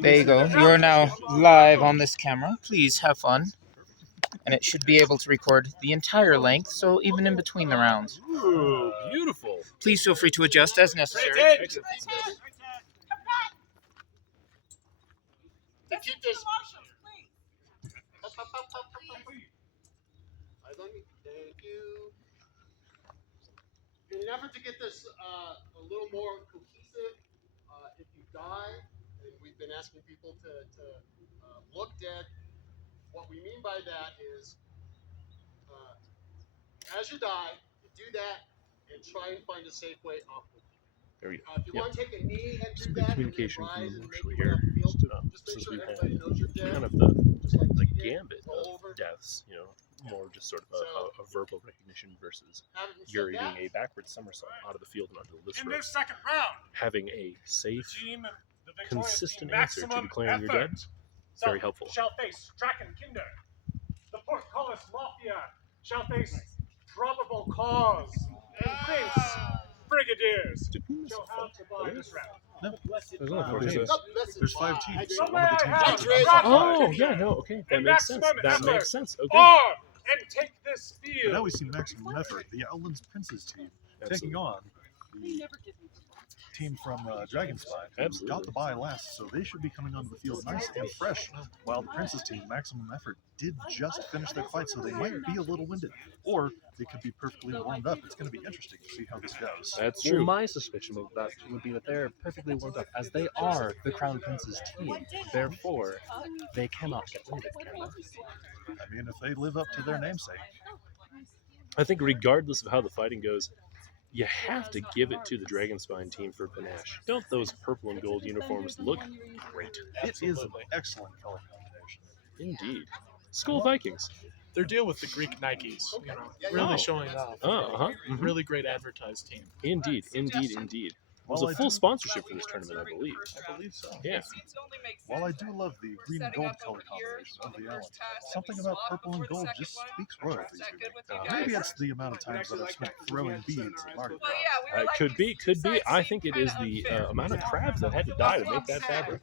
There you go. You are now live on this camera. Please have fun. And it should be able to record the entire length, so even in between the rounds. Ooh, beautiful. Please feel free to adjust as necessary. Excellent. Keep this. Thank you. In an effort to get this a little more cohesive, if you die, and we've been asking people to look dead, what we mean by that is, as you die, you do that and try and find a safe way off the field. There we go. If you want to take a knee and do Some good that, communication and from rise the and make marshal your way here. off the field, just make Since sure we've everybody had knows you're dead. kind of Just like the we did, gambit go of over. deaths, more just sort of a verbal recognition versus Having said Yuri that, doing a backwards somersault out of the field and onto the list In rope. this second round, Having a safe, team, the victorious consistent team, answer to maximum declaring you're dead. effort. Very helpful. Shall face Draken Kinder. The portcullis mafia shall face probable cause. And Prince Brigadiers Did we miss shall a have to buy this round. No. There's only four There's teams. There's 5 teams, so one Somewhere of the teams have has to be Draken Oh, Kinder. yeah, no, okay. That And makes sense. maximum That effort. makes sense. Okay. Arm and take this field. Now we see maximum effort. The Outlands Princes team taking on the team from Dragonspine, who Absolutely. got the bye last, so they should be coming onto the field nice and fresh. While the Princes team, maximum effort, did just finish their fight, so they might be a little winded, or they could be perfectly warmed up. It's going to be interesting to see how this goes. That's Well, true. my suspicion of that would be that they're perfectly warmed up, as they are the Crown Prince's team. Therefore, they cannot get winded, can they? I mean, if they live up to their namesake. I think regardless of how the fighting goes, you have to give it to the Dragonspine team for panache. Don't those purple and gold uniforms look great? It is an excellent color combination. Indeed. School Vikings. Their deal with the Greek Nikes, really Oh. showing off. Uh-huh. Really great advertised team. Indeed. It was While a I full do- sponsorship for this tournament, I believe. I believe so. Yeah. While I do love the green and gold color combination of the Allen, something about purple and gold just speaks royalty to me. Maybe it's the amount of times that I've spent throwing beads at Mardi Gras. Could be. I think it is the amount of crabs that had to die to make that fabric.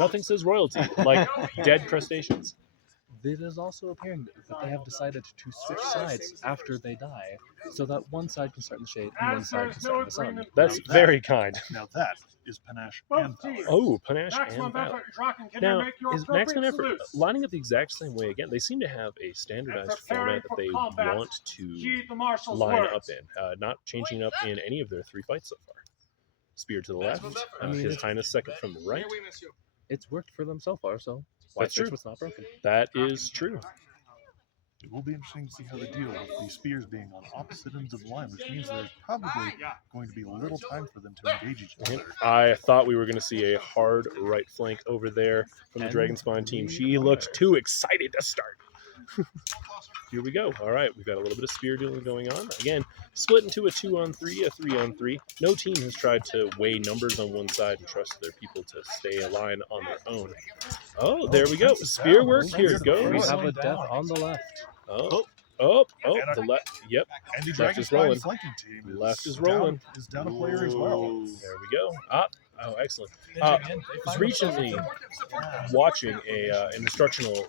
Nothing says royalty like dead crustaceans. It is also appearing that they have decided to switch sides after they die, so that one side can start in the shade and one As side there's can start no in the sun. agreement, That's very kind. Now that is panache both and power. teams. Oh, panache and Maximum valor. effort, Draken Kinder, Now, make your is appropriate maximum effort salutes. lining up the exact same way again? They seem to have a standardized format that they want to Heed the marshal's line words. up in, not changing up in any of their three fights so far. Spear to the left, I mean, His it's- Highness second from the right. It's worked for them so far, so why That's fix true. what's not broken? That is true. It will be interesting to see how they deal with the spears being on opposite ends of the line, which means there's probably going to be a little time for them to engage each other. I thought we were going to see a hard right flank over there from the Dragonspine team. She looked too excited to start. Here we go. All right, we've got a little bit of spear dueling going on. Again, split into a 2-on-3, a 3-on-3. No team has tried to weigh numbers on one side and trust their people to stay aligned on their own. Oh, there we go. Spear work. Here it We goes. have a death on the left. Oh, the left. Yep. And the Left is Dragonspine rolling. flanking team Left is rolling. Is down a player as well. There we go. Oh, excellent. Again, they I was find recently watching an instructional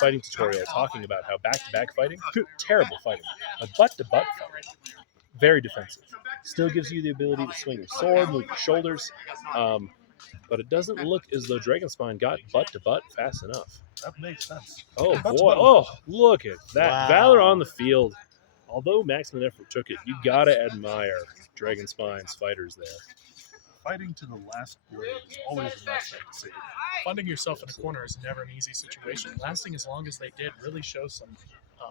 fighting tutorial talking about how back-to-back fighting, terrible fighting, but butt-to-butt fighting, very defensive. Still gives you the ability to swing your sword, move your shoulders, but it doesn't look as though Dragonspine got butt-to-butt fast enough. That makes sense. Oh, Butt to boy. butt. Oh, look at that. Wow. Valor on the field. Although Maximum Effort took it, you got to admire Dragonspine's fighters there. Fighting to the last blade is always a nice thing to see. Finding yourself in a corner is never an easy situation. Lasting as long as they did really shows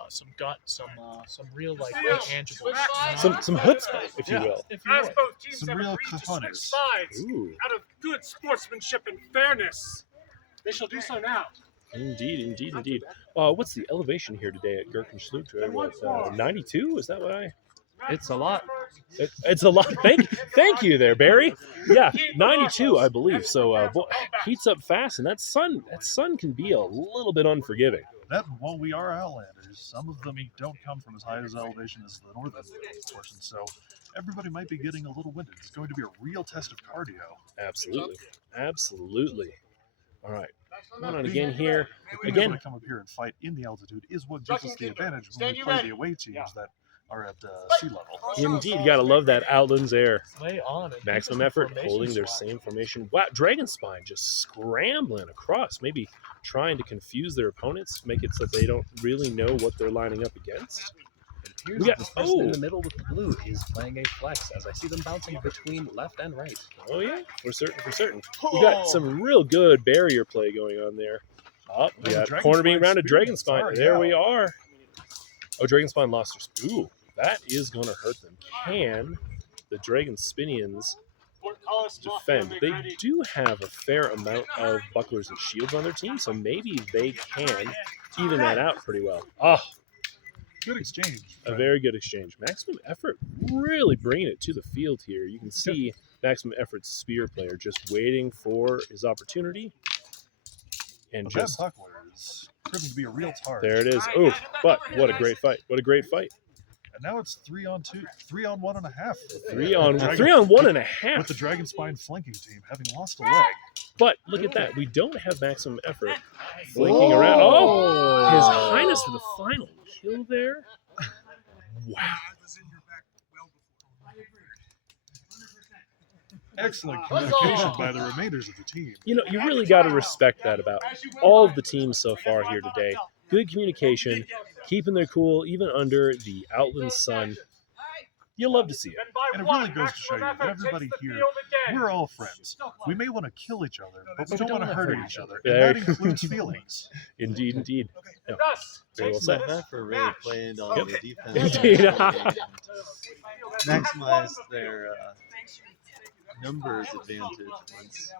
some gut, some real like tangible. Some chutzpah, if you will. If you As will. both teams Some have real agreed to switch cojones. sides Ooh, out of good sportsmanship and fairness, they shall do so now. indeed. What's the elevation here today at Gurkin-Stabber? 92? Is that what I? It's a lot. It's a lot. Thank you there, Barry. Yeah, 92, I believe. So heats up fast, and that sun can be a little bit unforgiving. That, while we are Outlanders, some of them don't come from as high as elevation as the northern portion, so everybody might be getting a little winded. It's going to be a real test of cardio. Absolutely. Absolutely. All right. Going on Being- again here. Being Again, able to come up here and fight in the altitude is what gives us the advantage when we play the away teams that are at sea level. indeed, you got to love that Outlands air. Lay on and Maximum do some effort, formation holding their swap. same formation. Wow, Dragon Spine just scrambling across, maybe trying to confuse their opponents, make it so that they don't really know what they're lining up against. Here's We got- this person in oh. the middle with the blue is playing a flex as I see them bouncing between left and right. Oh yeah, for certain, for certain. We got some real good barrier play going on there. Oh, we the got Dragon corner being Spine rounded, Dragon Spearmans Spine. are, There yeah. we are. Oh, Dragon Spine lost their spear. Ooh, that is going to hurt them. Can the Dragon Spinions defend? They do have a fair amount of bucklers and shields on their team, so maybe they can even that out pretty well. Oh, Good exchange. a very good exchange. Maximum Effort really bringing it to the field here. You can see Maximum Effort's spear player just waiting for his opportunity. And But that just, buckler is proving to be a real tar. there it is. Oh, but what a great fight. What a great fight. And now it's 3-on-2, 3-on-1.5. Three on Dragon- one and a With half. the Dragon Spine flanking team having lost a leg. But look at that. We don't have Maximum Effort flanking around. Oh, His Highness for the final kill there. Wow. Excellent communication by the remainders of the team. You know, you really got to respect that about all of the teams so far here today. Good communication, keeping their cool even under the Outland sun. You love to see it. And it really goes to show you that everybody here, we're all friends. We may want to kill each other, but we don't want to hurt each other. And There that you- includes feelings. Indeed, indeed. Yeah. Very well said. That for really playing on Yep. the defense Indeed. and maximize their numbers advantage once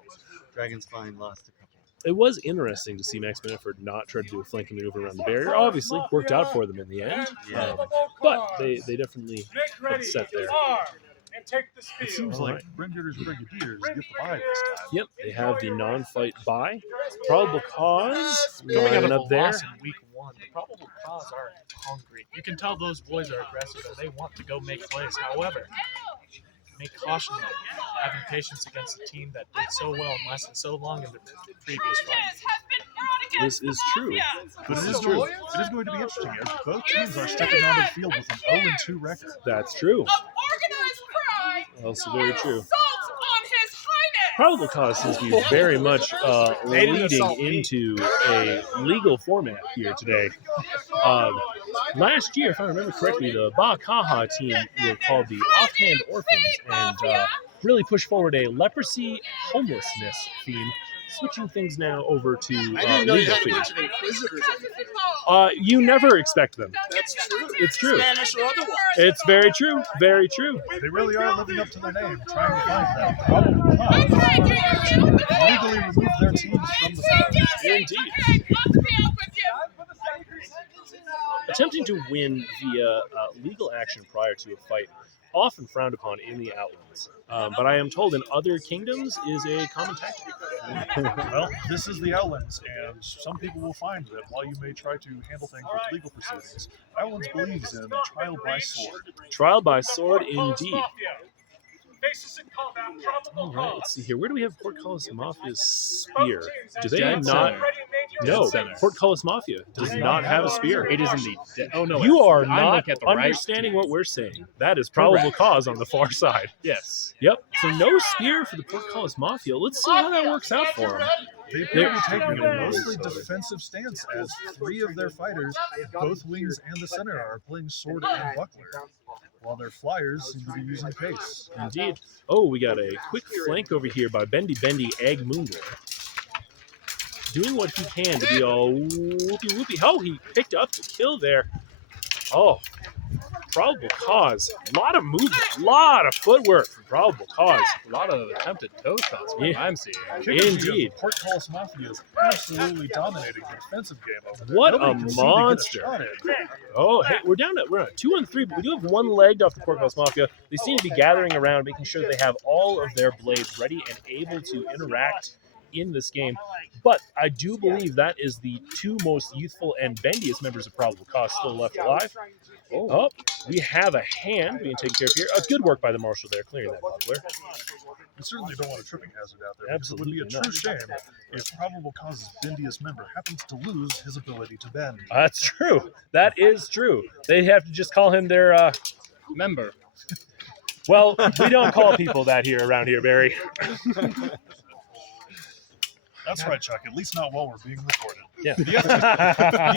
Dragon Spine lost a couple. It was interesting to see Maximum Effort not try to do a flanking maneuver around the barrier. Obviously, worked out for them in the end. Yeah. But they definitely upset there. And take the It spear. seems All like right. Grenadiers Brigadiers get the bye this time. Yep, they have the non-fight buy. Probable cause Coming out lining of up a there. loss in week 1, the probable cause are hungry. You can tell those boys are aggressive and they want to go make plays. However, may caution them having patience against a team that did so well and lasted so long in the previous run. This is true. But This is true. it is going to be interesting as both teams are stepping onto the field with an 0-2 record. That's true. Also very true. Probable cause seems to be very much leading into a legal format here today. Last year, if I remember correctly, the Bakaha team were called the Offhand Orphans and really pushed forward a leprosy homelessness theme, switching things now over to I didn't know you legal had a themes. bunch of inquisitors over here. You never expect them. That's true. It's true. Spanish or otherwise. It's very true. Very true. They really are living up to their name, trying to find that probable cause to legally remove their teams from the field. Indeed. Attempting to win via legal action prior to a fight, often frowned upon in the Outlands. But I am told in other kingdoms is a common tactic. Well, this is the Outlands, and some people will find that while you may try to handle things with legal proceedings, Outlands believes in trial by sword. Trial by sword, indeed. Faces in combat, probable All right, cause. let's see here. Where do we have Portcullis Mafia's spear? Do they Dead not? center. No, Dead center. Portcullis Mafia does not have a spear. It is indeed. Oh no! You are I'm not looking at the right understanding team. what we're saying. That is probable Correct. cause on the far side. Yes. Yep. So no spear for the Portcullis Mafia. Let's see how that works out for them. They appear to be taking a mostly defensive stance as 3 of their fighters, both wings and the center, are playing sword and buckler, while their flyers seem to be using pace. Indeed. Oh, we got a quick flank over here by Bendy Eggmunder. Doing what he can to be all whoopy whoopy. Oh, he picked up the kill there. Oh, probable cause. A lot of movement, a lot of footwork from probable cause. A lot of attempted toe shots from what Yeah. I'm seeing. Indeed. Portcullis Mafia is absolutely dominating the defensive game over there. What Nobody a can seem to get monster. shot in. Oh, hey, we're on 2-3, but we do have one legged off the Portcullis Mafia. They seem to be gathering around, making sure they have all of their blades ready and able to interact in this game. But I do believe that is the two most youthful and bendiest members of Probable Cause still left alive. Oh, we have a hand being taken care of here. Good work by the marshal there, clearing that buckler. We certainly don't want a tripping hazard out there. Absolutely It would be a true shame if Probable Cause's bendiest member happens to lose his ability to bend. That's true. That is true. They have to just call him their Member. Well, we don't call people that here around here, Barry. That's right, Chuck. At least not while we're being recorded. Yeah. The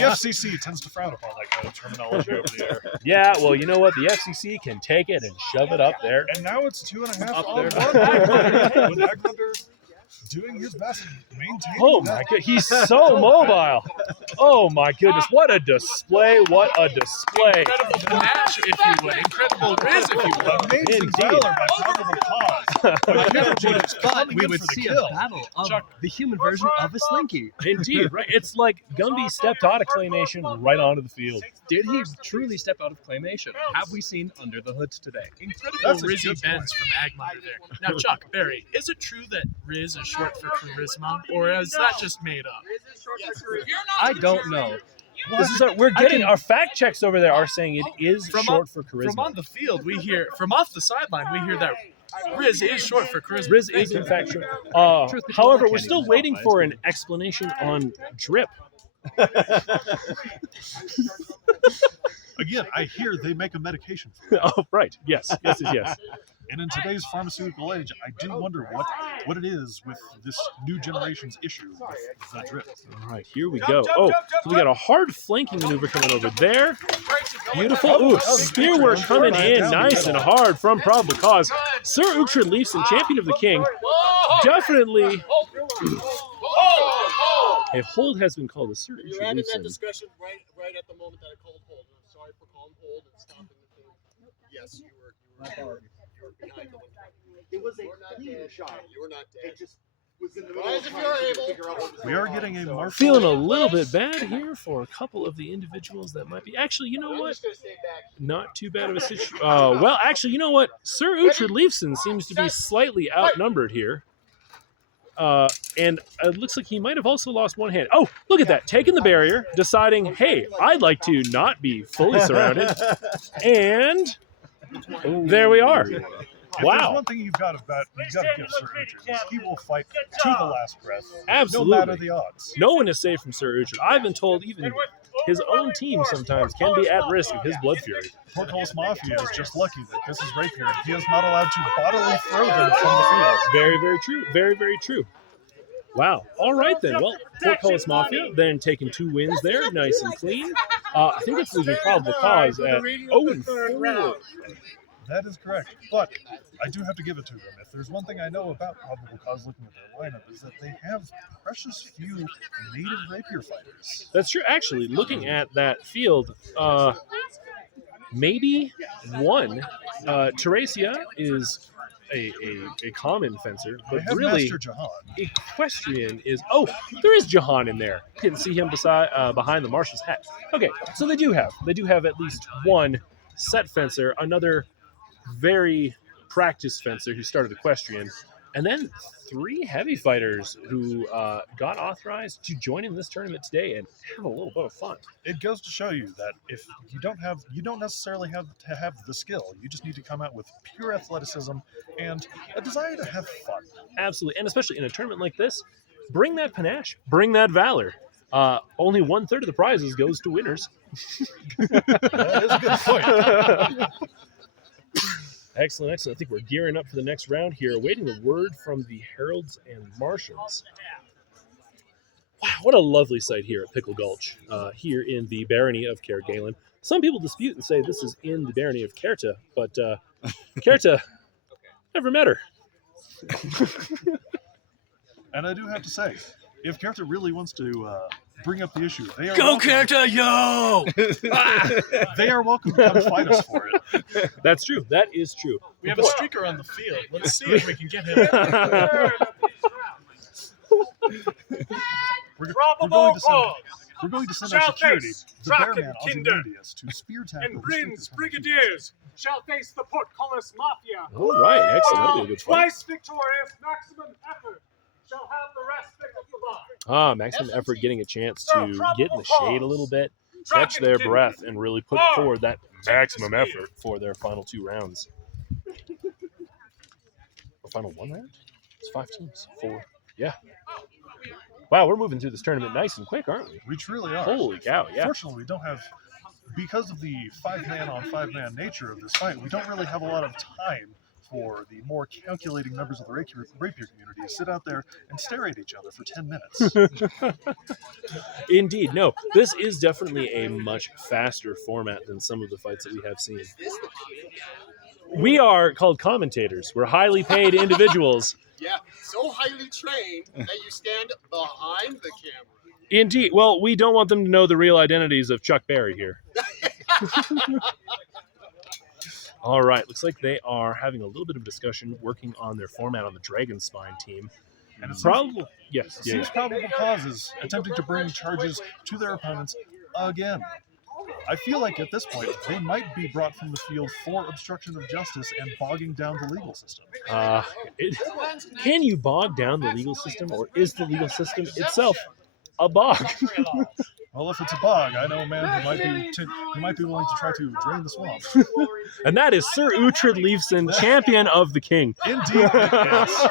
FCC tends to frown upon that kind of terminology over the air. Yeah, well, you know what? The FCC can take it and shove it up there. And now it's 2.5 Up on there. 1 Aglander, with Aglander doing his best to maintain. Oh my god, he's so mobile. Oh my goodness, what a display, what a display. Incredible panache, if you would. Incredible Riz, if you would. Amazing Indeed. valor by Probable Cause. But we would see a battle of the human version of a Slinky. Indeed, right? It's like Gumby stepped out of claymation right onto the field. Did he truly step out of claymation? Have we seen Under the Hoods today? Incredible That's a Rizzy good bends from Agmunder there. Now, Chuck, Barry, is it true that Riz is short for charisma, or is that just made up? I don't know. This is we're getting our fact checks over there are saying it is From short for From charisma. on the field, we hear, from off the sideline, we hear that Riz is short for charisma. Riz is in fact short. Truth be told, However, I we're can't still even waiting tell for by an his explanation on drip. Again, I hear they make a medication for it. Oh, right. Yes. Yes. Yes. Yes. And in today's pharmaceutical age, I do wonder what it is with this new generation's issue with the drip. All right, here we go. Oh, so we got a hard flanking maneuver coming over there. Beautiful. Ooh, spear work coming in nice and hard from Probable Cause. Sir Uhtred Leifson, champion of the king. Definitely a hold has been called. Sir You're Uhtred having that Leifson. discussion right at the moment that I called hold. And I'm sorry for calling hold and stopping the thing. Yes, you were behind the one. It was You were not dead. You were not dead. It just was in the middle Guys, of if trying you're to able, figure out what was We going are on. getting a So- marshal. Feeling a little bit bad here for a couple of the individuals that might be. Actually, you know I'm what? just gonna stay back. Not too bad of a situation. Well, actually, you know what? Sir Uhtred Leifson seems to be slightly outnumbered here. And it looks like he might have also lost one hand. Oh, look at that. Taking the barrier, deciding, hey, I'd like to not be fully surrounded. And there we are. If there's Wow. one thing you've got to give Sir Uhtred is he will fight to the last breath, Absolutely. no matter the odds. No one is safe from Sir Uhtred. I've been told even his own team sometimes can be at risk of his blood fury. Portcullis Mafia is just lucky that this is rapier and he is not allowed to bodily throw them from the field. Very, very true. Very, very true. Wow. All right, then. Well, Portcullis Mafia then taking 2 wins there. Nice and clean. I think it's leaving Probable Cause at 0-4. That is correct. But I do have to give it to them. If there's one thing I know about Probable Cause looking at their lineup is that they have precious few native rapier fighters. That's true. Actually, looking at that field, maybe one. Teresia is a common fencer, They but have really Master Jahan. Equestrian is. Oh, there is Jahan in there. Didn't see him behind the marshal's hat. Okay, so they do have at least one set fencer, another very practiced fencer who started equestrian, and then 3 heavy fighters who got authorized to join in this tournament today and have a little bit of fun. It goes to show you that if you don't necessarily have to have the skill. You just need to come out with pure athleticism and a desire to have fun. Absolutely, and especially in a tournament like this, bring that panache, bring that valor. Only 1/3 of the prizes goes to winners. That is a good point. Excellent, excellent. I think we're gearing up for the next round here, awaiting the word from the heralds and marshals. Wow, what a lovely sight here at Pickle Gulch, here in the barony of Cairgalen. Some people dispute and say this is in the barony of Cairta, but Cairta, never met her. And I do have to say, if Cairta really wants to bring up the issue, they are Go, welcome. Cairta, yo! They are welcome to come fight us for it. That's true. That is true. We have a streaker on the field. Let's see if we can get him. We're going to send our security, the Bearman Ozymandias, to spear tackle And the Bryn's streakers from the field. Brigadiers shall face the Portcullis Mafia. All right, excellent. That'll be a good fight. Twice victorious maximum effort shall have the rest Maximum effort getting a chance to get in the shade a little bit, catch their breath, and really put forward that maximum effort for their final 2 rounds. Or final 1 round? It's 5 teams. 4. Yeah. Wow, we're moving through this tournament nice and quick, aren't we? We truly are. Holy cow, yeah. Fortunately, we don't have, because of the 5-man on 5-man nature of this fight, we don't really have a lot of time for the more calculating members of the rapier community to sit out there and stare at each other for 10 minutes. Indeed. No, this is definitely a much faster format than some of the fights that we have seen. We are called commentators. We're highly paid individuals. Yeah, so highly trained that you stand behind the camera. Indeed. Well, we don't want them to know the real identities of Chuck Berry here. All right. Looks like they are having a little bit of discussion working on their format on the Dragon Spine team. And it's Probably. Yes. It seems probable causes attempting to bring charges to their opponents again. I feel like at this point, they might be brought from the field for obstruction of justice and bogging down the legal system. Can you bog down the legal system, or is the legal system itself a bog? Well, if it's a bog, I know a man who might be willing to try to drain the swamp. And that is Sir Uhtred Leifson, champion of the king. Indeed, yes.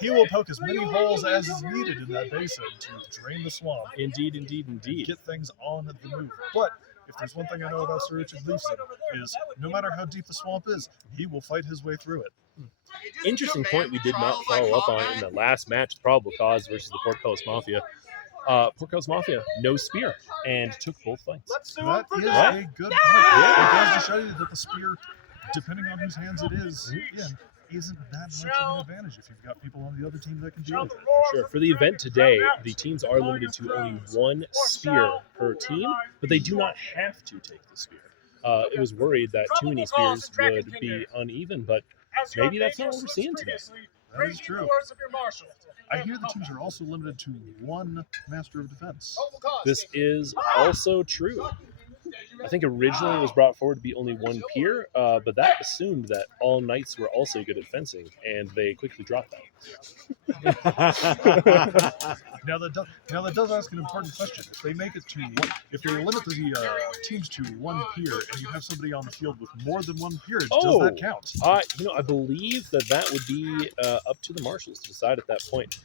He will poke as many holes as is needed in that basin to drain the swamp. Indeed, indeed, indeed. Get things on the move. But if there's one thing I know about Sir Uhtred Leifson, is no matter how deep the swamp is, he will fight his way through it. Interesting point we did not follow up on in the last match, Probable Cause versus the Portcullis Mafia. Portcullis Mafia, no spear, and took both fights. That is a good point. Yeah. It goes to show you that the spear, depending on whose hands it is in, isn't that much of an advantage if you've got people on the other team that can deal with it. Sure. For the event today, the teams are limited to only 1 spear per team, but they do not have to take the spear. It was worried that too many spears would be uneven, but maybe that's not what we're seeing today. That is true. I hear the teams are also limited to 1 Master of Defense. This is also true. I think originally it was brought forward to be only 1 peer, but that assumed that all knights were also good at fencing, and they quickly dropped that. Now that does ask an important question. If they make it to if they limit the teams to 1 peer, and you have somebody on the field with more than 1 peerage, does that count? I believe that would be up to the marshals to decide at that point.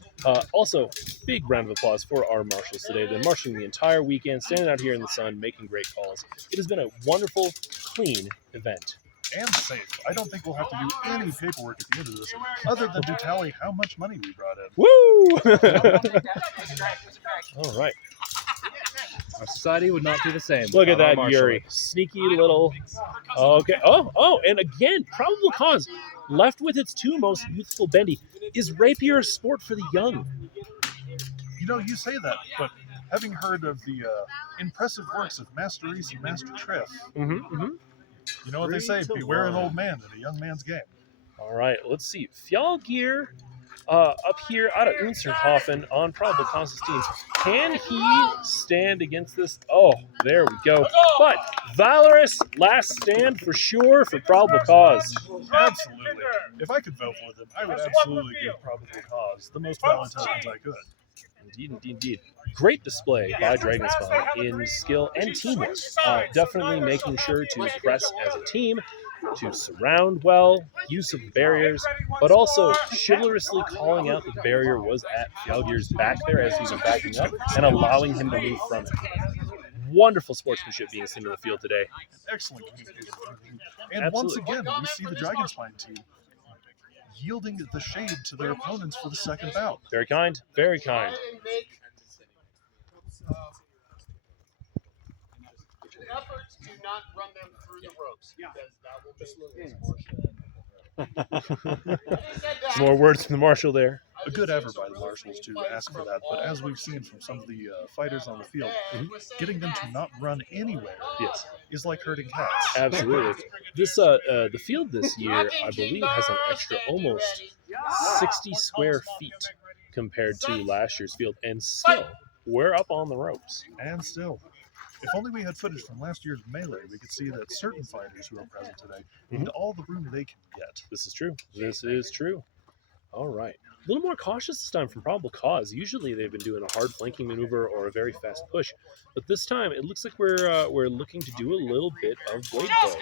Also, big round of applause for our marshals today. They've been marshalling the entire weekend, standing out here in the sun, making great calls. It has been a wonderful, clean event. And safe. I don't think we'll have to do any paperwork at the end of this, other than to tally how much money we brought in. Woo! All right. Our society would not be the same. Look at without our that, marshal. Yuri. Sneaky little... Okay. Oh, and again, Probable Cause, left with its 2 most youthful bendy. Is rapier a sport for the young? You know, you say that, but having heard of the impressive works of Master Reese and Master Triff, you know what they say, beware an old man in a young man's game. All right, let's see. Fjallgeir up here out of Unserhofen on Probable Cause's teams. Can he stand against this? Oh, there we go. But Valorous, last stand for sure for Probable Cause. Absolutely. If I could vote for them, I would absolutely give Probable Cause the most Valentines I could. Indeed. Great display by Dragon Spine in skill and teamwork. Definitely making sure to press as a team, to surround well, use of barriers, but also chivalrously calling out that the barrier was at Fjallgeir's back there as he was backing up and allowing him to move from it. Wonderful sportsmanship being seen in the field today. Excellent communication. And once again, we see the Dragon Spine team yielding the shade to their opponents for the second bout. Very kind, very kind. Efforts to not run them through the ropes, because that will just lose. Some more words from the marshal there. A good effort by the marshals to ask for that, but as we've seen from some of the fighters on the field, getting them to not run anywhere is like herding cats. Absolutely. This the field this year, I believe, has an extra almost 60 square feet compared to last year's field, and still, we're up on the ropes. And still, if only we had footage from last year's Melee, we could see that certain fighters who are present today need all the room they can get. This is true. This is true. All right. little more cautious this time from Probable Cause. Usually they've been doing a hard flanking maneuver or a very fast push, but this time it looks like we're looking to do a little bit of blade pull.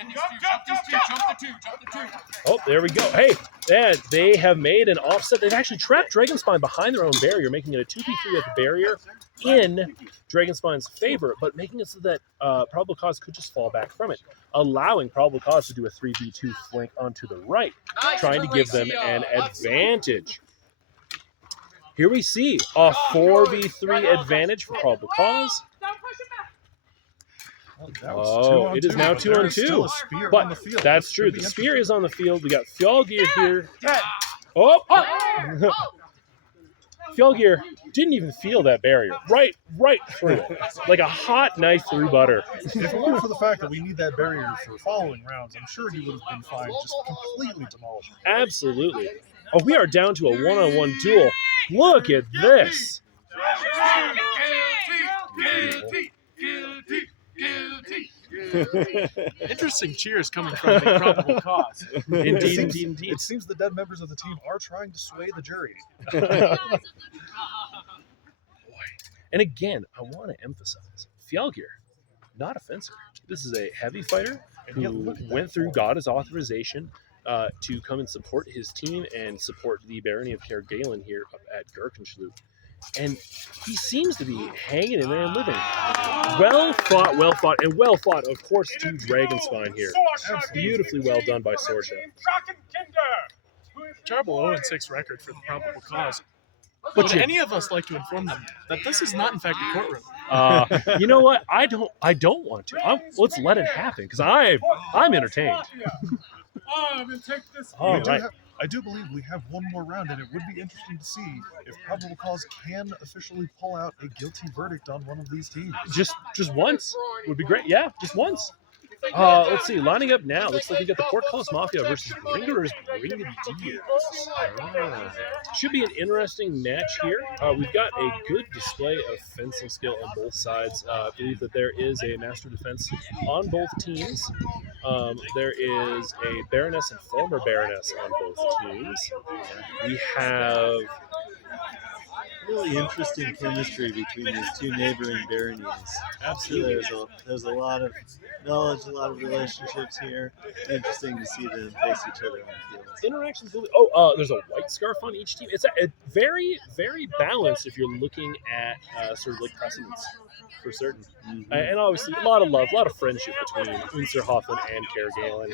Oh, there we go. Hey, and they have made an offset. They've actually trapped Dragonspine behind their own barrier, making it a 2v3 at the barrier in Dragonspine's favor, but making it so that Probable Cause could just fall back from it, allowing Probable Cause to do a 3v2 flank onto the right, trying to give them an advantage. Here we see a 4v3 advantage for Probable Cause. Oh, it is now 2 on 2. But that's true. The spear is on the field. We got Fjallgir here. Oh! Fjallgir didn't even feel that barrier. Right through it. Like a hot knife through butter. If it weren't for the fact that we need that barrier for following rounds, I'm sure he would have been fine just completely demolished. Absolutely. Oh, we are down to a one-on-one duel. Look at this. Interesting cheers coming from the Probable Cause. Indeed. It seems the dead members of the team are trying to sway the jury. And again, I want to emphasize, Fjallgir, not a fencer. This is a heavy fighter who went through God's authorization to come and support his team and support the barony of Cairgalen here up at Gurkin-Stabber. And he seems to be hanging in there and living. Well fought, and well fought, of course, to Dragonspine here. That's beautifully well done by Sorsha. Terrible 0-6 record for the Probable Cause. But would any of us like to inform them that this is not, in fact, a courtroom? You know what? I don't want to. Let's let it happen because I'm entertained. All right. I do believe we have one more round, and it would be interesting to see if Probable Cause can officially pull out a guilty verdict on one of these teams. Just once would be great. Yeah, just once. Let's see. Lining up now. Looks like we got the Portcullis Mafia versus Gringer's Brigadiers. Should be an interesting match here. We've got a good display of fencing skill on both sides. I believe that there is a master defense on both teams. There is a Baroness and former Baroness on both teams. We have really interesting chemistry between these two neighboring baronies. Absolutely. There's a lot of knowledge, a lot of relationships here. Interesting to see them face each other on the field. Interactions. There's a white scarf on each team. It's a very, very balanced if you're looking at sort of like precedents for certain. Mm-hmm. And obviously a lot of love, a lot of friendship between Unserhofen and Cairgalen.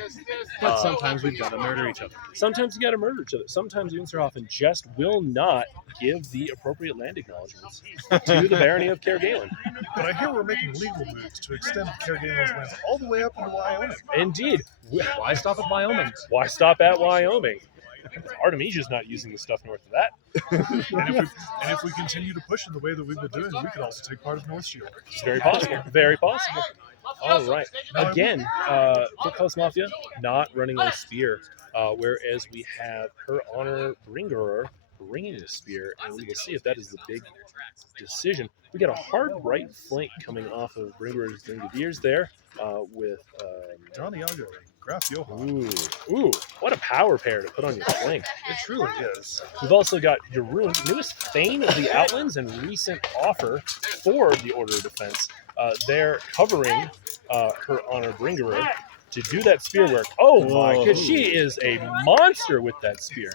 But sometimes we've got to murder each other. Sometimes you got to murder each other. Sometimes Unserhofen just will not give the appropriate land acknowledgements to the barony of Cairgalen. But I hear we're making legal moves to extend Cairgalen's lands all the way up into Wyoming. Indeed. Why stop at Wyoming? Why stop at Wyoming? Artemisia's not using the stuff north of that. and if we continue to push in the way that we've been doing, we could also take part of North Shield. It's very possible. Very possible. All right. Again, Portcullis Mafia not running on spear, whereas we have Her Honor Bringerer bringing the spear, and we will see if that is the big decision. We got a hard right flank coming off of Bringerer's Brigadiers there with Johnny Iago, Graf Johann. Ooh, what a power pair to put on your flank. It truly is. We've also got Jeroen, newest Thane of the Outlands and recent offer for the Order of Defense. They're covering Her Honor Bringerer to do that spear work. Oh my goodness, she is a monster with that spear.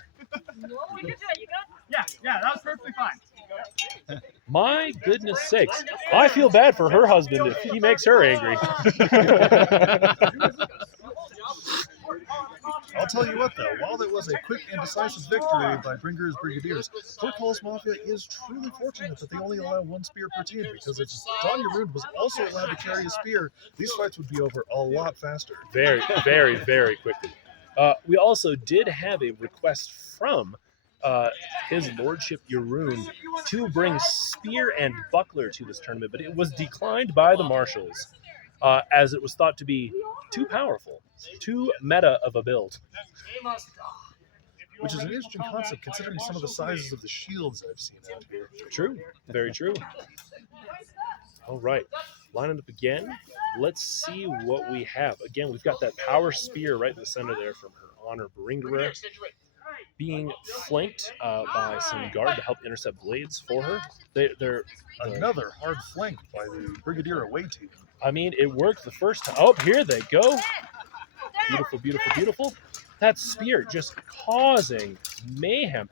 Yeah, that was perfectly fine. My goodness sakes. I feel bad for her husband if he makes her angry. I'll tell you what, though, while it was a quick and decisive victory by Bringer's Brigadiers, Portcullis Mafia is truly fortunate that they only allow one spear per team, because if John Yaroon was also allowed to carry a spear, these fights would be over a lot faster. Very, very, very quickly. We also did have a request from his lordship Yaroon to bring spear and buckler to this tournament, but it was declined by the marshals as it was thought to be too powerful, too meta of a build. Which is an interesting concept considering some of the sizes of the shields I've seen out here. True, very true. All right, lining up again. Let's see what we have. Again, we've got that power spear right in the center there from Her Honor Bringerer. being flanked by some guard to help intercept blades for her. They're Another hard flank by the Brigadier away team. I mean, it worked the first time. Oh, here they go. Beautiful, beautiful, beautiful. That spear just causing mayhem.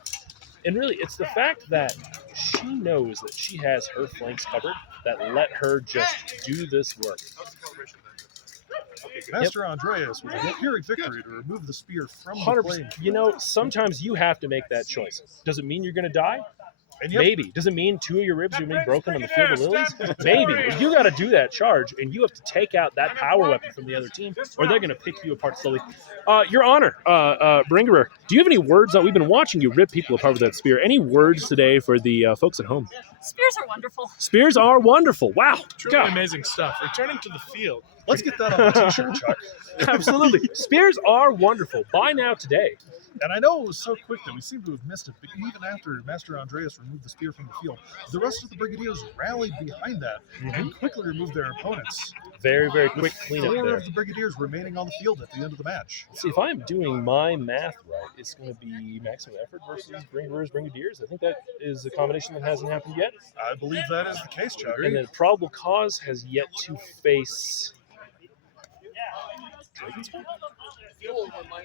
And really, it's the fact that she knows that she has her flanks covered that let her just do this work. Master Andreas with a Pyrrhic victory to remove the spear from the 100%. plane. You know, sometimes you have to make that choice. Does it mean you're going to die? And yep, Maybe. Does it mean 2 of your ribs are being broken on the field of lilies? Maybe. You got to do that charge, and you have to take out that power weapon from the other team, or they're going to pick you apart slowly. Your Honor, Bringerer, do you have any words? We've been watching you rip people apart with that spear. Any words today for the folks at home? Spears are wonderful. Spears are wonderful. Wow. Truly God. amazing stuff. Returning to the field. let's get that on a t-shirt, Chuck. Absolutely. Spears are wonderful. Buy now today. And I know it was so quick that we seem to have missed it, but even after Master Andreas removed the spear from the field, the rest of the Brigadiers rallied behind that and quickly removed their opponents. Very, very quick cleanup 4 there. of the Brigadiers remaining on the field at the end of the match. See, if I'm doing my math right, it's going to be maximum effort versus Bringerers, Brigadiers. I think that is a combination that hasn't happened yet. I believe that is the case, Chuck. And then Probable Cause has yet to face.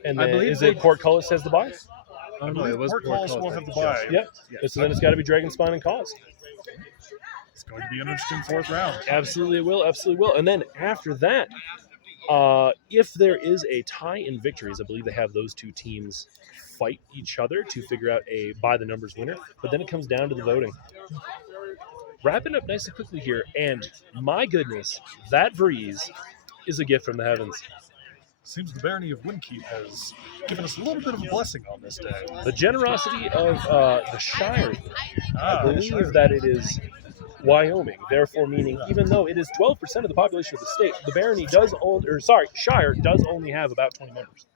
And I then believe is it Portcullis has the buy? Oh, I no, believe it was Portcullis will have the bye. Yep. So then it's got to be Dragonspine and Cause. It's going to be an interesting 4th round. Absolutely it will. Absolutely will. And then after that, if there is a tie in victories, I believe they have those 2 teams fight each other to figure out a by the numbers winner. But then it comes down to the voting. Wrapping up nice and quickly here, and my goodness, that breeze is a gift from the heavens. Seems the barony of Windkeep has given us a little bit of a blessing on this day. The generosity of the Shire. I the believe Shire. that it is Wyoming, therefore meaning even though it is 12% of the population of the state, the barony does own, or sorry, Shire does only have about 20 members.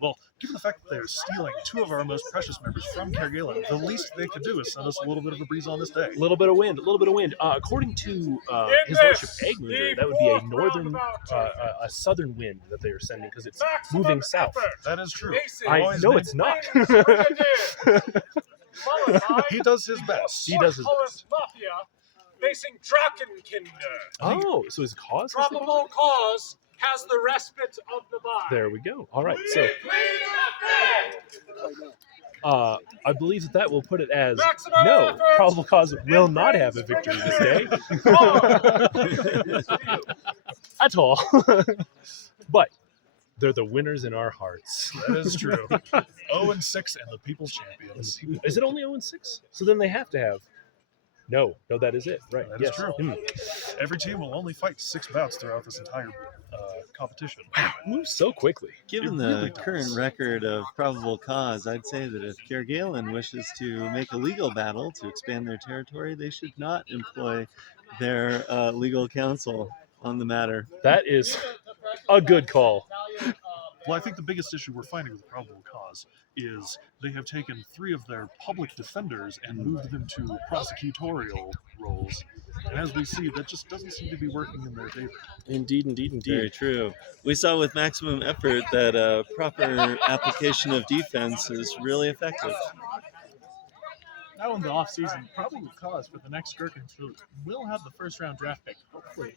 Well, given the fact that they're stealing 2 of our most precious members from Kerguelen, the least they could do is send us a little bit of a breeze on this day. A little bit of wind, a little bit of wind. According to His Lordship Eglinter, that would be a northern, a southern wind that they are sending because it's moving south. That is true. I Always know been- it's not. He does his best. He does his best. Mafia facing Drakenkinder. Oh, so his cause? Probable cause has the respite of the bye. There we go. All right, so I believe that will put it as no. Probable cause will not have a victory this day at all. But they're the winners in our hearts. That is true. 0-6 and the people's champions. Is it only 0-6? So then they have to have. No, that is it. Right. That is yes. true. Hmm. Every team will only fight 6 bouts throughout this entire competition. Wow, it moves so quickly. Given It the really does. current record of probable cause, I'd say that if Kerguelen wishes to make a legal battle to expand their territory, they should not employ their legal counsel on the matter. That is a good call. Well, I think the biggest issue we're finding with the probable cause is they have taken 3 of their public defenders and moved them to prosecutorial roles. And as we see, that just doesn't seem to be working in their favor. Indeed, indeed, Very indeed. true. We saw with maximum effort that a proper application of defense is really effective. Now in the offseason, probable cause for the next Gurkin-Stabber will have the first round draft pick. Hopefully,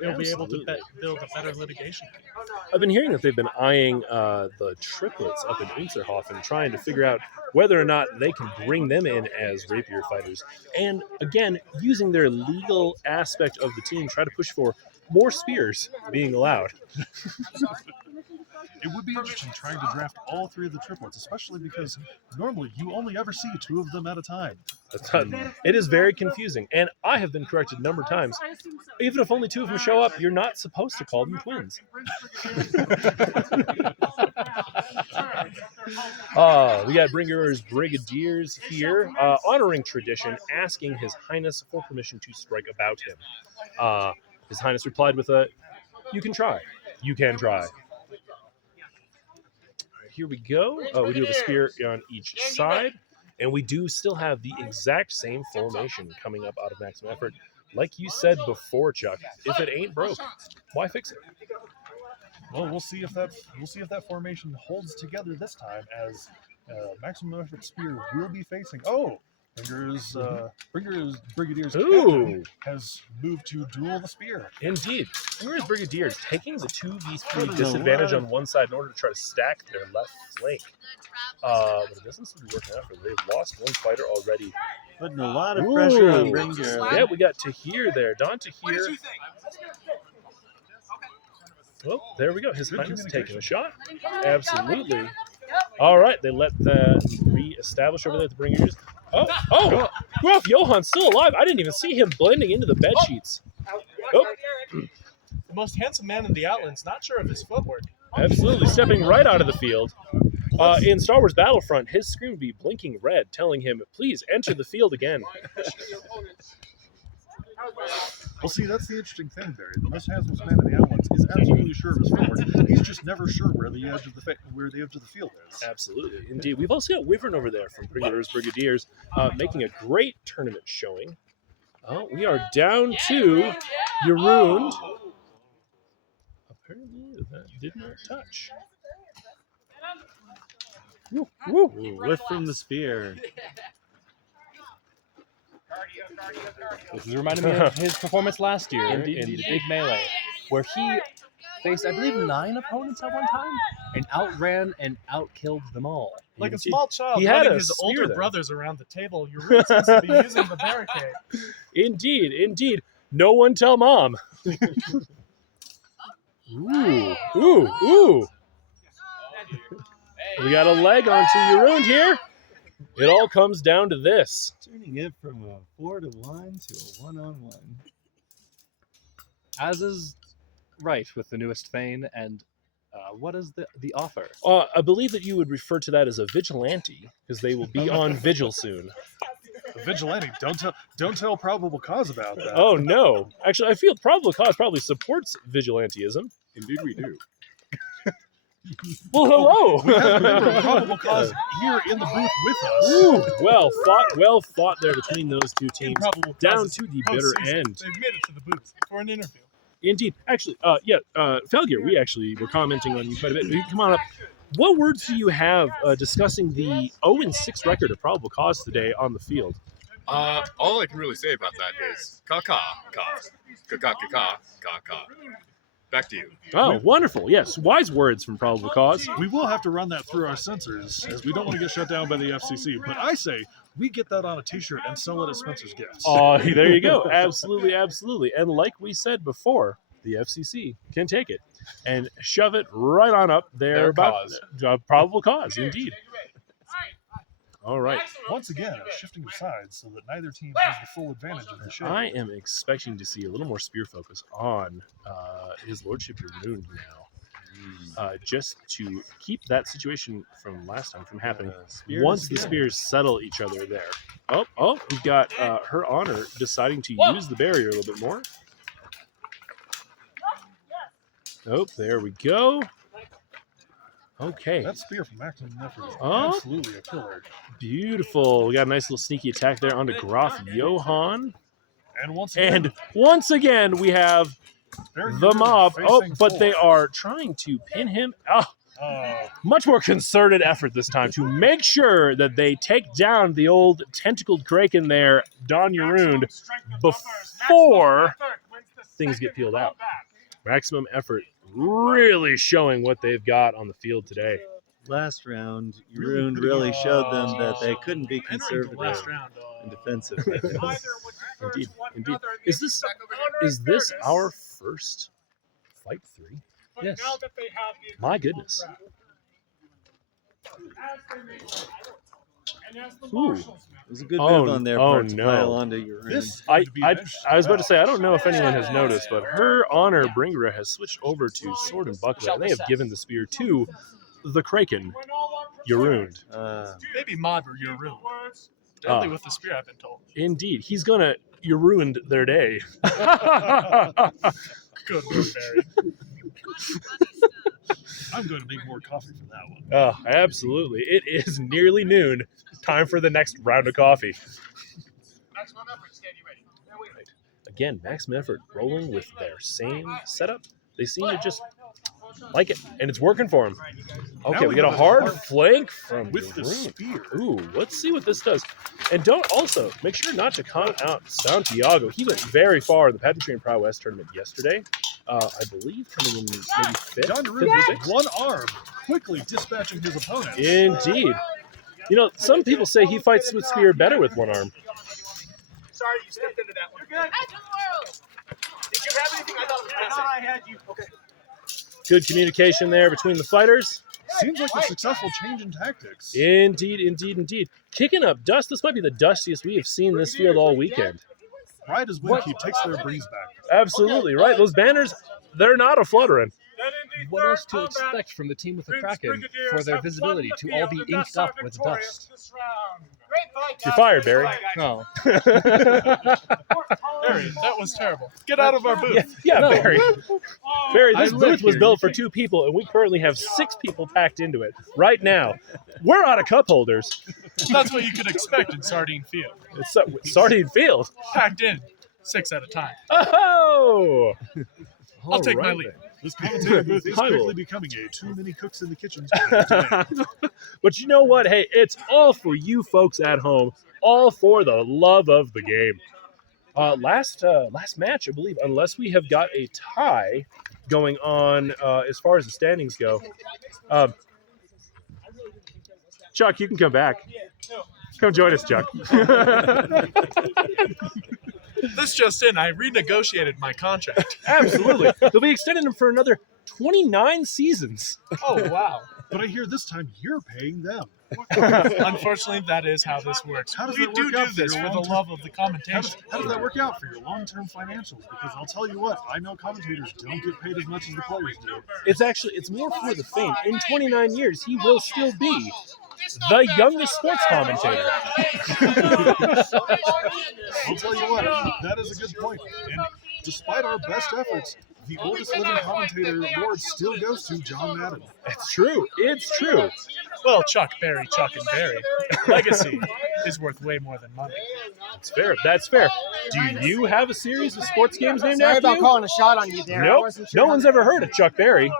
they'll be able to Absolutely. build a better litigation. I've been hearing that they've been eyeing the triplets up in Unserhofen, trying to figure out whether or not they can bring them in as rapier fighters. And again, using their legal aspect of the team, try to push for more spears being allowed. It would be interesting trying to draft all 3 of the triplets, especially because normally you only ever see 2 of them at a time. It is very confusing, and I have been corrected a number of times. Even if only 2 of them show up, you're not supposed to call them twins. We got Bringer's Brigadiers here, honoring tradition, asking His Highness for permission to strike about him. His Highness replied with a, "You can try. You can try." Here we go. We do have a spear on each side, and we do still have the exact same formation coming up out of maximum effort. Like you said before, Chuck, if it ain't broke, why fix it? Well, we'll see if that formation holds together this time, as maximum effort spear will be facing. Oh, Bringer's Brigadier's captain has moved to duel the spear. Indeed. Bringer's Brigadiers taking the 2v3 Putting a disadvantage lot on one side in order to try to stack their left flank. But it doesn't seem to be working out for them. They've lost one fighter already. Putting a lot of pressure on Ooh. Bringer. Yeah, we got Tahir there. Don Tahir. Well, there we go. His Highness taking a shot. Absolutely. All right, they let the re-establish over there at the Bringers. Oh, Graf Johan's still alive. I didn't even see him blending into the bed sheets. Oh, The most handsome man in the Outlands, not sure of his footwork. absolutely. Stepping right out of the field. In Star Wars Battlefront, his screen would be blinking red, telling him, please enter the field again. Well, see, that's the interesting thing, Barry. The most handsome man in the Outlands is absolutely sure of his footwork. He's just never sure where the edge of the field is. Absolutely. Indeed. We've also got Wyvern over there from Bringer's Brigadiers making a great tournament showing. Oh, we are down to Yarund. Apparently that did not touch. Woo, woo. Ooh, whiff from the spear. This is reminding me of his performance last year Indeed. in the big melee, where he faced, I believe, 9 opponents at one time and outran and outkilled them all. Like a Indeed. small child He had running a his spear older there. brothers around the table, you're really supposed to be using the barricade. Indeed, indeed. No one tell mom. Ooh, ooh, ooh. We got a leg onto Yarund here. It all comes down to this. Turning it from a 4-1 to a 1-on-1. As is right with the newest Thane, and what is the offer? I believe that you would refer to that as a vigilante, because they will be on vigil soon. The vigilante, don't tell probable cause about that. Oh, no. Actually, I feel probable cause probably supports vigilanteism. Indeed we do. Well, hello. We have a member of probable cause here in the booth with us. Ooh, well fought there between those two teams. Improbable Down causes to the bitter postseason. end. They've made it to the booth for an interview. Indeed. Actually, Felgear, we actually were commenting on you quite a bit. Come on up. What words do you have discussing the 0-6 record of probable cause today on the field? All I can really say about that is ka-ka, ka-ka-ka-ka, ka-ka. Back to you. Oh, wonderful. Yes, wise words from probable cause. We will have to run that through our censors, as we don't want to get shut down by the FCC. But I say we get that on a T-shirt and sell it as Spencer's Gifts. Oh, there you go. Absolutely, absolutely. And like we said before, the FCC can take it and shove it right on up their cause. Probable cause, indeed. All right. Once again, shifting of sides so that neither team has the full advantage of the show. I am expecting to see a little more spear focus on his lordship Yarund now, just to keep that situation from last time from happening. Once the spears settle each other there. Oh, we've got Her Honor deciding to use the barrier a little bit more. Oh, there we go. Okay. That spear from Maximum Effort is Oh. absolutely a killer. Beautiful. We got a nice little sneaky attack there onto Graf Johann. And once again, we have the mob. Oh, but they are trying to pin him. Much more concerted effort this time to make sure that they take down the old tentacled Kraken there, Don Yarund, before things get peeled out. Maximum effort really showing what they've got on the field today. Last round, Yarund really showed them that they couldn't be conservative Last round, and defensive. Indeed, indeed. Is this our first Fight 3? Yes. My goodness. Ooh. It was a good move on their part to pile onto Yarund. I was about to say, I don't know if anyone has noticed, but Her Honor Bringer has switched over to Sword and Buckler, and they have given the spear to the Kraken, Yarund. Maybe Mod or Yarund. Deadly with the spear, I've been told. Indeed. He's going to Yarund their day. Good move, Barry. I'm going to make more coffee from that one. Oh, absolutely. It is nearly noon. Time for the next round of coffee. Again, Maximum Effort rolling with their same setup. They seem to just Like it, and it's working for him. Okay, Now we we got a have a hard hard flank from with the Groom. spear. Ooh, let's see what this does. And don't also make sure not to count out Santiago. He went very far in the Pageantry and Prowess tournament yesterday. I believe coming in maybe fifth. John fifth Rude or with sixth. one arm, quickly dispatching his opponent. Indeed. You know, some people say he fights with spear better with one arm. Sorry, you stepped into that one. You're good. Did you have anything? I thought I had you. Okay. Good communication there between the fighters. Seems like a successful change in tactics. Indeed, indeed, indeed. Kicking up dust. This might be the dustiest we have seen this field all weekend. Pride is Winky takes their breeze back. Absolutely, right. Those banners, they're not a fluttering. What else to expect from the team with the Kraken for their visibility to all be inked up with dust? You're fired, Barry. No. Barry, that was terrible. Get out of our booth. Yeah, No. Barry. Barry, I this live booth was here. built for 2 people, and we currently have 6 people packed into it right now. We're out of cup holders. That's what you could expect in Sardine Field. It's Sardine Field. Packed in, 6 at a time. Oh! I'll take my All lead. right, This commentator booth is I will. quickly becoming a too many cooks in the kitchen. then. But you know what? Hey, it's all for you folks at home. All for the love of the game. Last match, I believe, unless we have got a tie going on as far as the standings go. Chuck, you can come back. Come join us, Chuck. This just in, I renegotiated my contract. Absolutely. They'll be extending them for another 29 seasons. Oh, wow. But I hear this time you're paying them. Unfortunately, that is how this works. How does We that do work out for this your for the long-term- love of the How commentation. does that work out for your long-term financials? Because I'll tell you what, I know commentators don't get paid as much as the players do. It's more for the fame. In 29 years, he will still be the youngest sports commentator. I'll tell you what, that is a good point. And despite our best efforts, the oldest living commentator award still goes to John Madden. It's true. It's true. Well, Chuck, Barry, Chuck, and Barry. Legacy is worth way more than money. That's fair. That's fair. Do you have a series of sports games named Sorry after about you? calling a shot on you there. I Nope. wasn't sure No one's ever heard of Chuck Berry.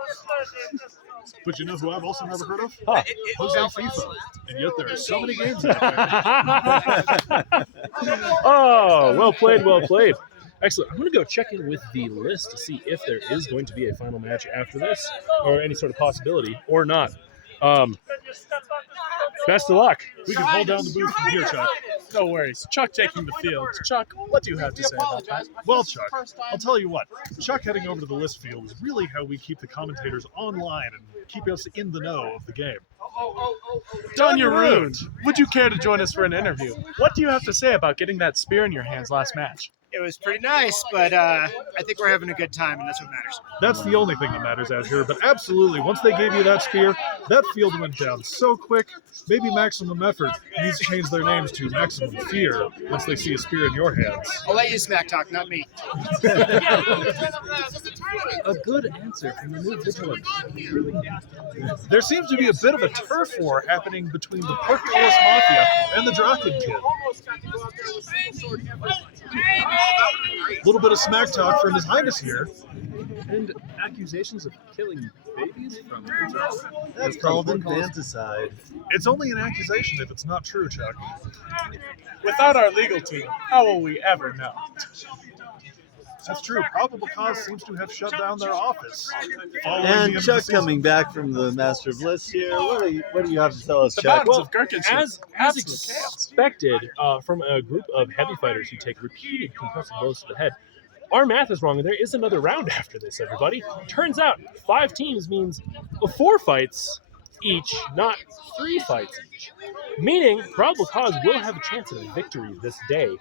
But you know who I've also never heard of? Huh. Jose FIFA. And yet there are so many games out there. Oh, well played, well played. Excellent. I'm going to go check in with the list to see if there is going to be a final match after this, or any sort of possibility, or not. Best of luck. We can hold down the booth from here, Chuck. No worries. Chuck taking the field. Chuck, what do you have to say about that? Well, Chuck, I'll tell you what. Chuck heading over to the list field is really how we keep the commentators online and keep us in the know of the game. Don Yaroon, would you care to join us for an interview? What do you have to say about getting that spear in your hands last match? It was pretty nice, but I think we're having a good time, and that's what matters. That's the only thing that matters out here. But absolutely, once they gave you that spear, that field went down so quick, maybe Maximum Effort needs to change their names to Maximum Fear once they see a spear in your hands. I'll let you smack talk, not me. A good answer from the new vigilant. There seems to be a bit of a turf war happening between the Portcullis Mafia and the Draken Kid. A little bit of smack talk from His Highness here. And accusations of killing babies from That's called infanticide. It's only an accusation if it's not true, Chuck. Without our legal team, how will we ever know? That's true. Probable Cause seems to have shut down their office. Following And the Chuck emphasis- coming back from the Master of Lists here. What do you have to tell us, The Chuck? mountains of Gurkin-Stabber. As Absolute chaos. expected from a group of heavy fighters who take repeated concussive blows to the head, our math is wrong, and there is another round after this, everybody. Turns out 5 teams means 4 fights each, not 3 fights each. Meaning, Probable Cause will have a chance at a victory this day.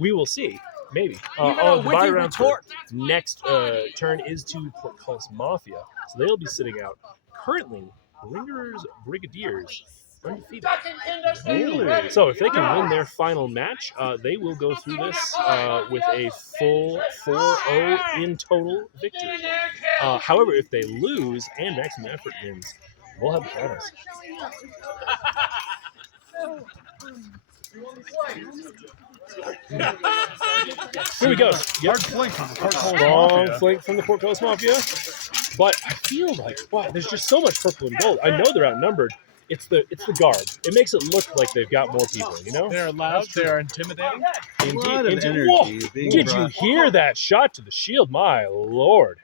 We will see. Maybe. The bye round for next turn is to Portcullis Mafia. So they'll be sitting out. Currently, Ringer's Brigadiers undefeated. So if they can win their final match, they will go through this with a full 4-0 in total victory. However, if they lose and Maximum Effort wins, we'll have the finals. Here we go. Hard flank from the Portcullis Long Mafia. flank from the Portcullis Mafia. But I feel like, wow, there's just so much purple and gold. I know they're outnumbered. It's the garb. It makes it look like they've got more people, you know? They're loud. They are intimidating. A lot of Indeed. energy Whoa, being did you brought. hear that shot to the shield? My lord.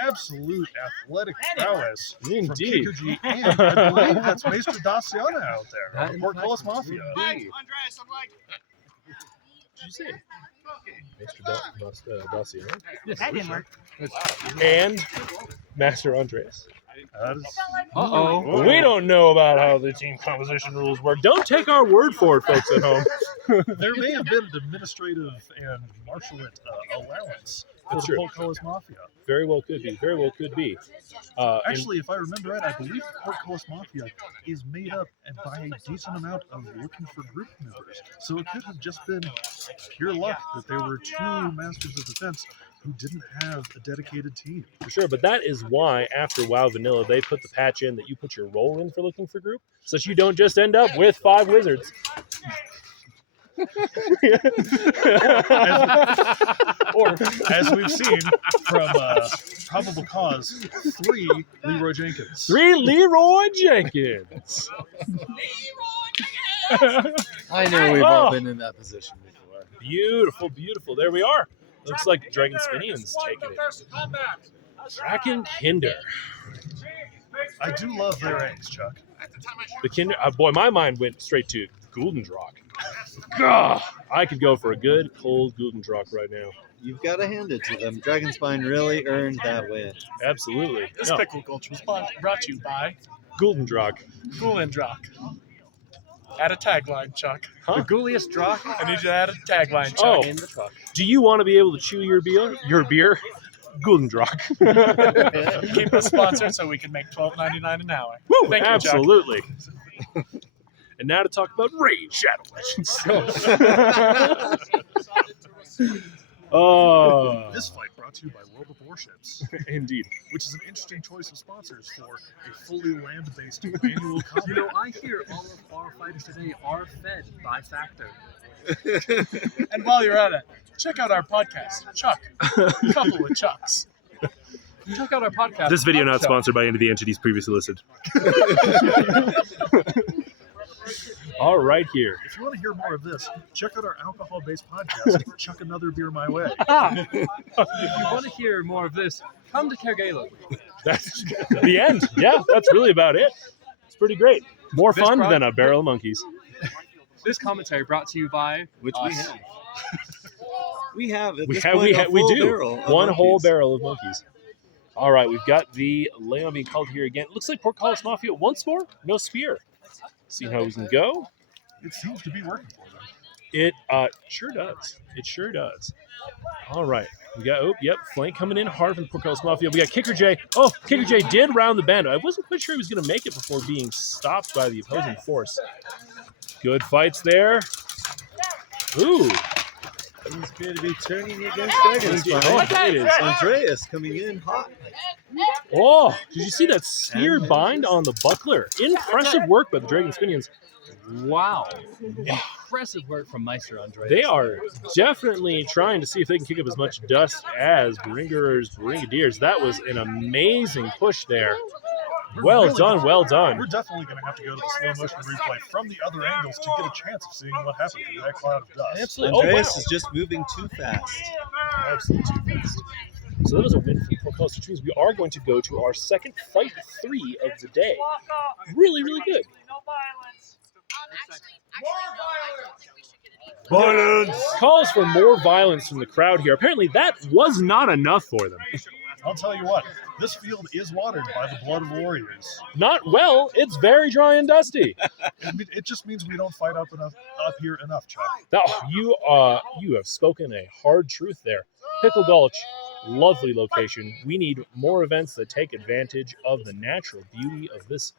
Absolute athletic prowess from Indeed. Kikuchi, and I believe that's Maester Daciana out there, That the in Portcullis fact Mafia. would be. Did you say? Mr. Daciana? That didn't work. And Master Andreas. That is, Uh-oh. We don't know about how the team composition rules work. Don't take our word for it, folks at home. there may have been an administrative and marshalate allowance for That's the true. Portcullis Mafia. Very well could be. Very well could be. Actually, if I remember right, I believe the Portcullis Mafia is made up by a decent amount of looking for group members. So it could have just been pure luck that there were two Masters of Defense who didn't have a dedicated team. For sure, but that is why after WoW Vanilla, they put the patch in that you put your role in for looking for group, so that you don't just end up with 5 wizards. Or, as we've seen from Probable Cause, 3 Leroy Jenkins. 3 Leroy Jenkins. I know we've all been in that position before. Beautiful, beautiful. There we are. Looks like Dragon Spinion's taking it. Dragon Kinder. I do love their eggs, Chuck. The Kinder, boy, my mind went straight to Guldendrock. God, I could go for a good cold Guldendrock right now. You've got to hand it to them. Dragonspine really earned that win. Absolutely. This No, pickle culture was brought to you by Guldendrock. Gulendrock. Add a tagline, Chuck. Huh? The ghouliest drock I need you to add a tagline, Chuck. Oh. in the truck. Do you want to be able to chew your beer? Guldendrock. Keep us sponsored so we can make $12.99 an hour. Woo, Thank you, Chuck. absolutely. And now to talk about Raid Shadow Legends. Oh, This fight brought to you by World of Warships, indeed. which is an interesting choice of sponsors for a fully land-based annual combat. You know, I hear all of our fighters today are fed by Factor. And while you're at it, check out our podcast, Chuck. Couple with Chucks. Check out our podcast. This video not Chuck. sponsored by any of the entities previously listed. All right, here. If you want to hear more of this, check out our alcohol-based podcast, Chuck Another Beer My Way. If you want to hear more of this, come to Kergala. That's the end. Yeah, that's really about it. It's pretty great. More This fun brought- than a barrel of monkeys. This commentary brought to you by Which us. we have. We have. At We this have, point, we a have, we full do. barrel of One whole monkeys. barrel of monkeys. All right, we've got the layout being called here again. Looks like Portcullis Mafia once more. No spear. See how we can go. It seems to be working for them. It sure does. It sure does. All right. We got, flank coming in hard from the Portcullis Mafia. We got Kicker J. Oh, Kicker J did round the band. I wasn't quite sure he was going to make it before being stopped by the opposing force. Good fights there. Ooh. He's going to be turning against Oh, Dragonspine. it is. Andreas coming in hot. Oh, did you see that spear bind on the buckler? Impressive work by the Dragon Spinions. Wow. Impressive work from Meister Andreas. They are definitely trying to see if they can kick up as much dust as Brigadiers. That was an amazing push there. Well Really done, good. well done. We're definitely going to have to go to the slow motion replay from the other angles to get a chance of seeing what happened through that cloud of dust. Absolutely. Andreas Oh, is just moving too fast. wow. Absolutely too fast. So that was a win for Portcullis, which means we are going to go to our second fight 3 of the day. Really, really good. Violence! Calls for more violence from the crowd here. Apparently that was not enough for them. I'll tell you what, this field is watered by the blood of warriors. Not well, it's very dry and dusty. It just means we don't fight up here enough, Chuck. Now, you have spoken a hard truth there. Pickle Gulch, lovely location. We need more events that take advantage of the natural beauty of this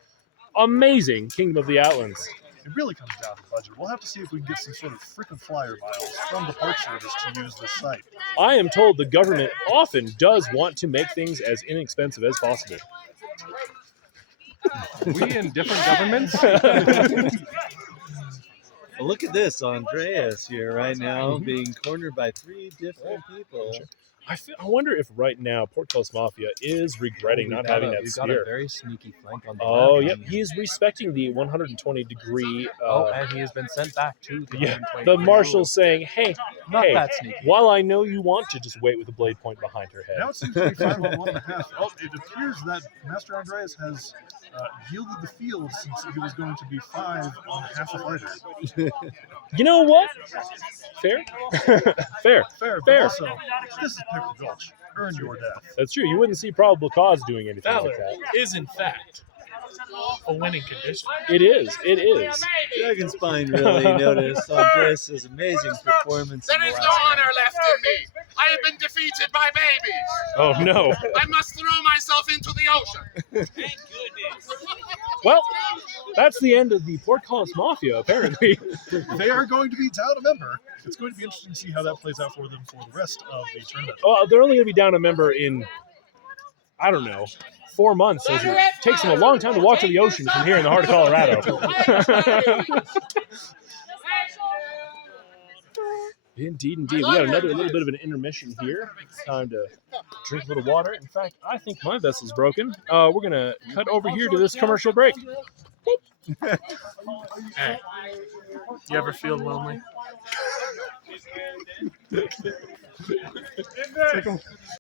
amazing Kingdom of the Outlands. It really comes down to budget. We'll have to see if we can get some sort of freaking flyer miles from the Park Service to use this site. I am told the government often does want to make things as inexpensive as possible. We in different governments? Well, look at this. Andreas here right now being cornered by 3 different people. I wonder if right now Portcullis Mafia is regretting not having that We've got a spear. very sneaky flank on the Oh, left. yep. He is respecting the 120-degree. And he has been sent back to the Yeah, 120 the degree marshal's saying, hey, Not hey, that sneaky. while I know you want to just wait with the blade point behind her Now head. it seems to be 5 on 1.5. Oh, it appears that Master Andreas has yielded the field since he was going to be 5 on half a fighter. You know what? Fair. Fair. Fair, but Fair. also, this is Pickle Gulch. Earn your death. That's true. You wouldn't see probable cause doing anything Valor like that. is, in fact, a winning condition. It is. It is. Dragon Spine really noticed Andres' amazing performance. There in the is no last honor round. left in me. I have been defeated by babies. Oh, no. I must throw myself into the ocean. Well, that's the end of the Portcullis Mafia, apparently. They are going to be down a member. It's going to be interesting to see how that plays out for them for the rest of the tournament. Well, they're only going to be down a member in, I don't know, 4 months. As it takes them a long time to walk to the ocean from here in the heart of Colorado. Indeed, indeed. We got another little bit of an intermission here. It's time to drink a little water. In fact, I think my vessel's broken. We're going to cut over here to this commercial break. Hey, you ever feel lonely?